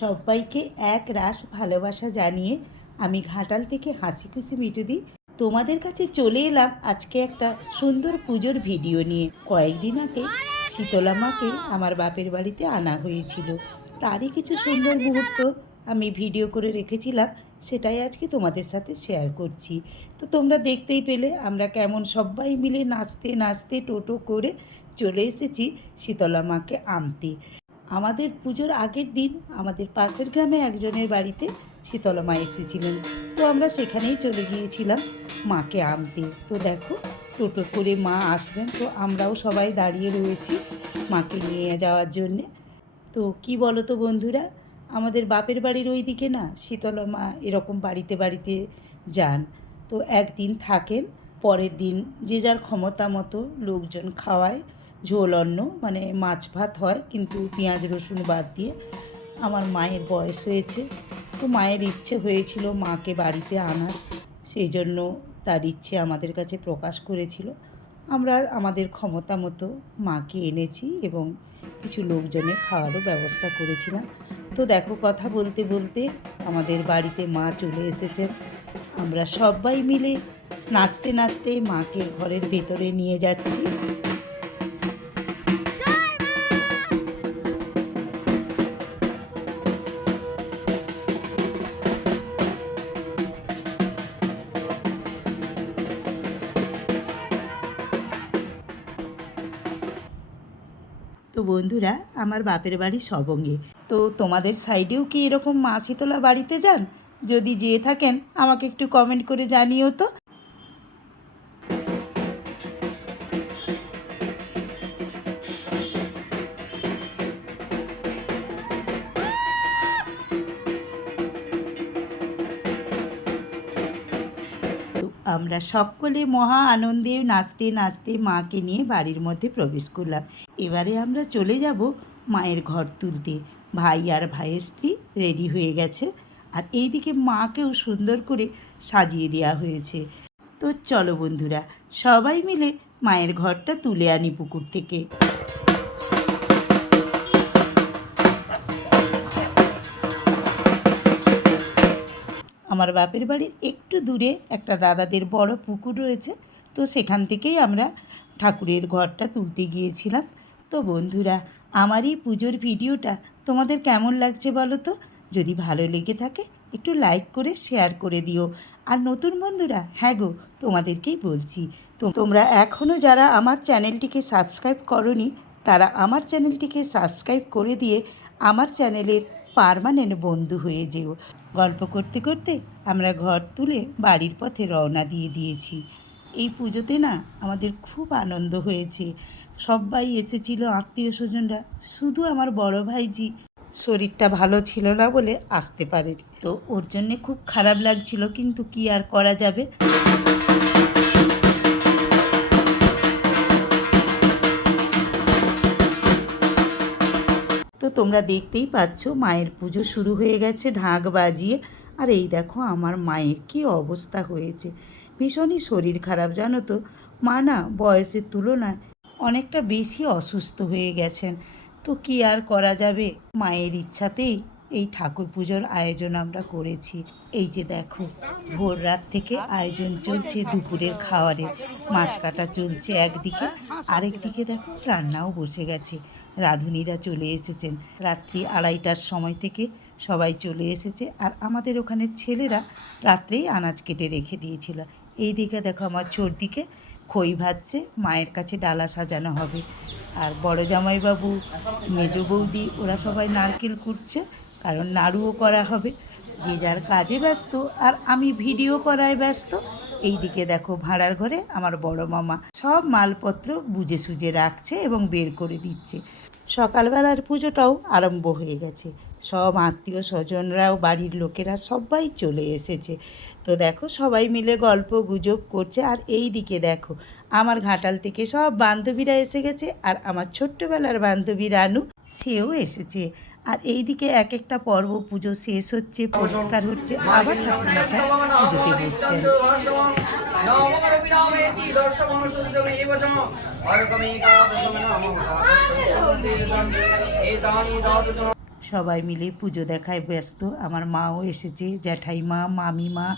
সবাইকে এক রাস ভালোবাসা জানিয়ে আমি ঘাটাল থেকে হাসি খুশি মিটুদি তোমাদের কাছে চলে এলাম আজকে একটা সুন্দর পুজোর ভিডিও নিয়ে। কয়েকদিন আগে শীতলা মাকে আমার বাপের বাড়িতে আনা হয়েছিল। তারই কিছু সুন্দর মুহূর্ত আমি ভিডিও করে রেখেছিলাম, সেটাই আজকে তোমাদের সাথে শেয়ার করছি। তো তোমরা দেখতেই পেলে, আমরা কেমন সবাই মিলে নাচতে নাচতে টোটো করে চলে এসেছি শীতলা মাকে আনতে। আমাদের পুজোর আগের দিন আমাদের পাশের গ্রামে একজনের বাড়িতে শীতলা মা এসেছিলেন। তো আমরা সেখানেই চলে গিয়েছিলাম মাকে আনতে। তো দেখো, টোটো করে মা আসবেন। তো আমরাও সবাই দাঁড়িয়ে রয়েছি মাকে নিয়ে যাওয়ার জন্যে। তো কি বলো তো বন্ধুরা, আমাদের বাপের বাড়ির ওই দিকে না শীতলা মা এরকম বাড়িতে বাড়িতে যান। তো একদিন থাকেন, পরের দিন যে যার ক্ষমতা মতো লোকজন খাওয়ায়। ঝোল, অন্ন মানে মাছ ভাত হয়, কিন্তু পেঁয়াজ, রসুন বাদ দিয়ে আমার মায়ের বয়স হয়েছে। তো মায়ের ইচ্ছে হয়েছিল মাকে বাড়িতে আনার, সেই জন্য তার ইচ্ছে আমাদের কাছে প্রকাশ করেছিল। আমরা আমাদের ক্ষমতা মতো মাকে এনেছি এবং কিছু লোকজনের খাওয়ারও ব্যবস্থা করেছিলাম। তো দেখো কথা বলতে বলতে আমাদের বাড়িতে মা চলে এসেছেন। আমরা সবাই মিলে নাচতে নাচতে মাকে ঘরের ভেতরে নিয়ে যাচ্ছি। তো বন্ধুরা, আমার বাপের বাড়ি সবঙ্গে। তো তোমাদের সাইডেও কি এরকম মা শীতলা বাড়িতে যান? যদি যেয়ে থাকেন, আমাকে একটু কমেন্ট করে জানিও তো। আমরা সকলে মহা আনন্দে নাচতে নাচতে মাকে নিয়ে বাড়ির মধ্যে প্রবেশ করলাম। এবারে আমরা চলে যাব মায়ের ঘর তুলতে। ভাই আর ভাইয়ের স্ত্রী রেডি হয়ে গেছে আর এইদিকে মাকেও সুন্দর করে সাজিয়ে দেওয়া হয়েছে। তো চলো বন্ধুরা, সবাই মিলে মায়ের ঘরটা তুলে আনি পুকুর থেকে। আমার বাপের বাড়ির একটু দূরে একটা দাদাদের বড় পুকুর রয়েছে, তো সেখান থেকেই আমরা ঠাকুরের ঘরটা তুলতে গিয়েছিলাম। তো বন্ধুরা, আমার এই পুজোর ভিডিওটা তোমাদের কেমন লাগছে বলো তো? যদি ভালো লেগে থাকে, একটু লাইক করে, শেয়ার করে দিও। আর নতুন বন্ধুরা হ্যাঁ গো, তোমাদেরকেই বলছি, তো তোমরা এখনও যারা আমার চ্যানেলটিকে সাবস্ক্রাইব করনি, তারা আমার চ্যানেলটিকে সাবস্ক্রাইব করে দিয়ে আমার চ্যানেলের পারমানেন্ট বন্ধু হয়ে যেও। গল্প করতে করতে আমরা ঘর তুলে বাড়ির পথে রওনা দিয়ে দিয়েছি। এই পুজোতে না আমাদের খুব আনন্দ হয়েছে। সবাই এসেছিল, আত্মীয় স্বজনরা, শুধু আমার বড় ভাইজি। শরীরটা ভালো ছিল না বলে আসতে পারেনি। তো ওর জন্যে খুব খারাপ লাগছিল, কিন্তু কি আর করা যাবে? তোমরা দেখতেই পাচ্ছ মায়ের পুজো শুরু হয়ে গেছে, ঢাক বাজিয়ে। আর এই দেখো আমার মায়ের কি অবস্থা হয়েছে। ভীষণই শরীর খারাপ, জানো তো? মা না বয়সের তুলনায় অনেকটা বেশি অসুস্থ হয়ে গেছেন। তো কি আর করা যাবে? মায়ের ইচ্ছাতেই এই ঠাকুর পুজোর আয়োজন আমরা করেছি। এই যে দেখো, ভোর রাত থেকে আয়োজন চলছে দুপুরের খাওয়ারের। মাছ কাটা চলছে একদিকে আরেকদিকে দেখো রান্নাও বসে গেছে। রাঁধুনিরা চলে এসেছেন। রাত্রি আড়াইটার সময় থেকে সবাই চলে এসেছে আর আমাদের ওখানে ছেলেরা রাত্রেই আনাজ কেটে রেখে দিয়েছিল। এই দিকে দেখো আমার ছোট দিকে খই ভাজছে, মায়ের কাছে ডালা সাজানো হবে। আর বড় জামাইবাবু, মেজ বৌদি, ওরা সবাই নারকেল কুটছে, কারণ নাড়ুও করা হবে। যে যার কাজে ব্যস্ত, আর আমি ভিডিও করায় ব্যস্ত এই দিকে দেখো ভাড়ার ঘরে আমার বড় মামা সব মালপত্র বুঝে সুঝে রাখছে এবং বের করে দিচ্ছে। সকালবেলার পুজোটাও আরম্ভ হয়ে গেছে। সব আত্মীয় স্বজনরাও, বাড়ির লোকেরা সবাই চলে এসেছে। তো দেখো সবাই মিলে গল্প গুজব করছে আর এই দিকে দেখো আমার ঘাটাল থেকে সব বান্ধবীরা এসে গেছে আর আমার ছোট্টবেলার বান্ধবী রানু, সেও এসেছে। আর এই দিকে এক একটা পর্ব, পুজো শেষ হচ্ছে পরিষ্কার হচ্ছে, আবার ঠাকুরমশাই পুজোতে বসছেন। সবাই মিলে পুজো দেখায় ব্যস্ত। আমার মাও এসেছে, জ্যাঠাইমা, মামিমা,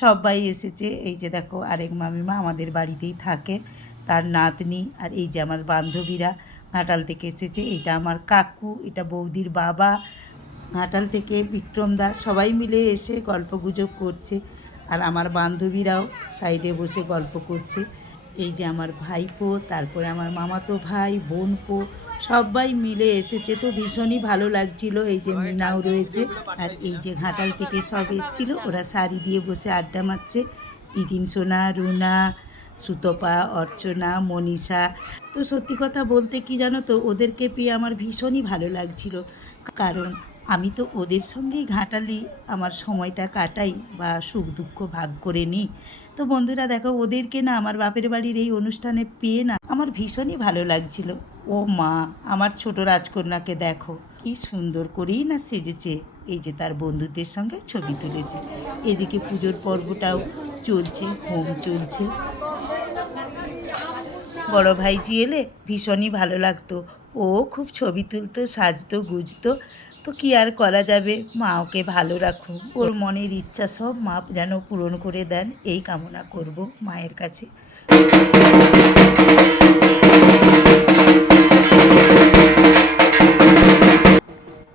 সবাই এসেছে। এই যে দেখো, আরেক মামিমা আমাদের বাড়িতেই থাকে, তার নাতনি আর এই যে আমার বান্ধবীরা। ঘাটাল থেকে এসেছে। এটা আমার কাকু, এটা বৌদির বাবা। ঘাটাল থেকে বিক্রম দা সবাই মিলে এসে গল্প গুজব করছে। আর আমার বান্ধবীরাও সাইডে বসে গল্প করছে। এই যে আমার ভাইপো, তারপরে আমার মামাতো ভাই, বোনপো, সবাই মিলে এসেছে। তো ভীষণই ভালো লাগছিল এই যে মিনাও রয়েছে। আর এই যে ঘাটাল থেকে সব এসেছিল, ওরা শাড়ি দিয়ে বসে আড্ডা মারছে। তিতিন সোনা, রুনা, সুতপা, অর্চনা, মনীষা তো সত্যি কথা বলতে কি জানো তো, ওদেরকে পেয়ে আমার ভীষণই ভালো লাগছিল। কারণ আমি তো ওদের সঙ্গেই ঘাটালি, আমার সময়টা কাটাই বা সুখ দুঃখ ভাগ করে নিই। তো বন্ধুরা, দেখো, ওদেরকে না আমার বাপের বাড়ির এই অনুষ্ঠানে পেয়ে না আমার ভীষণই ভালো লাগছিল। ও মা, আমার ছোট রাজকন্যাকে দেখো, কি সুন্দর করেই না সেজেছে। এই যে তার বন্ধুদের সঙ্গে ছবি তুলেছে। এদিকে পুজোর পর্বটাও চলছে, হোম চলছে। বড় ভাইজি এলে ভীষণই ভালো লাগতো। ও খুব ছবি তুলতো, সাজতো, গুজতো। তো কি আর করা যাবে? মা ওকে ভালো রাখুক। ওর মনের ইচ্ছা সব মা যেন পূরণ করে দেন। এই কামনা করব মায়ের কাছে।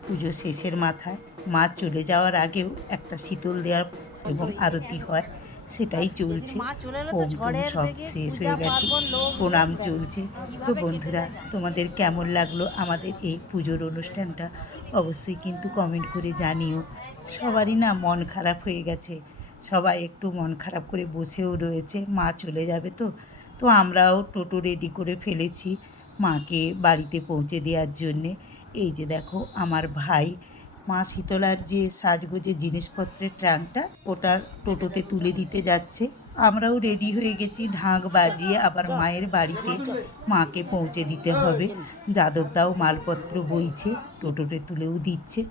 পুজো শেষের মাথায় মা চলে যাওয়ার আগেও একটা শীতল দেওয়ার এবং আরতি হয়। সেটাই চলছে। সব শেষ হয়ে গেছে। প্রণাম চলছে। তো বন্ধুরা তোমাদের কেমন লাগল আমাদের এই পুজোর অনুষ্ঠানটা? অবশ্যই কিন্তু কমেন্ট করে জানিও। সবারই না মন খারাপ হয়ে গেছে। সবাই একটু মন খারাপ করে বসেও রয়েছে। মা চলে যাবে তো। তো আমরাও টোটো রেডি করে ফেলেছি মাকে বাড়িতে পৌঁছে দেওয়ার জন্যে। এই যে দেখো আমার ভাই মা শীতলার যে সাজগোজের জিনিসপত্রের ট্রাঙ্কটা, ওটা টোটোতে তুলে দিতে যাচ্ছে। আমরাও রেডি হয়ে গেছি, ঢাক বাজিয়ে আবার মায়ের বাড়িতে মাকে পৌঁছে দিতে হবে। যাদবদাও মালপত্র বইছে, টোটোতে তুলেও দিচ্ছে।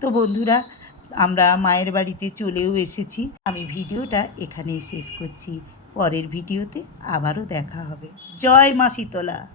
তো বন্ধুরা, আমরা মায়ের বাড়িতে চলেও এসেছি। আমি ভিডিওটা এখানেই শেষ করছি। পরের ভিডিওতে আবারও দেখা হবে। জয় মা শীতলা।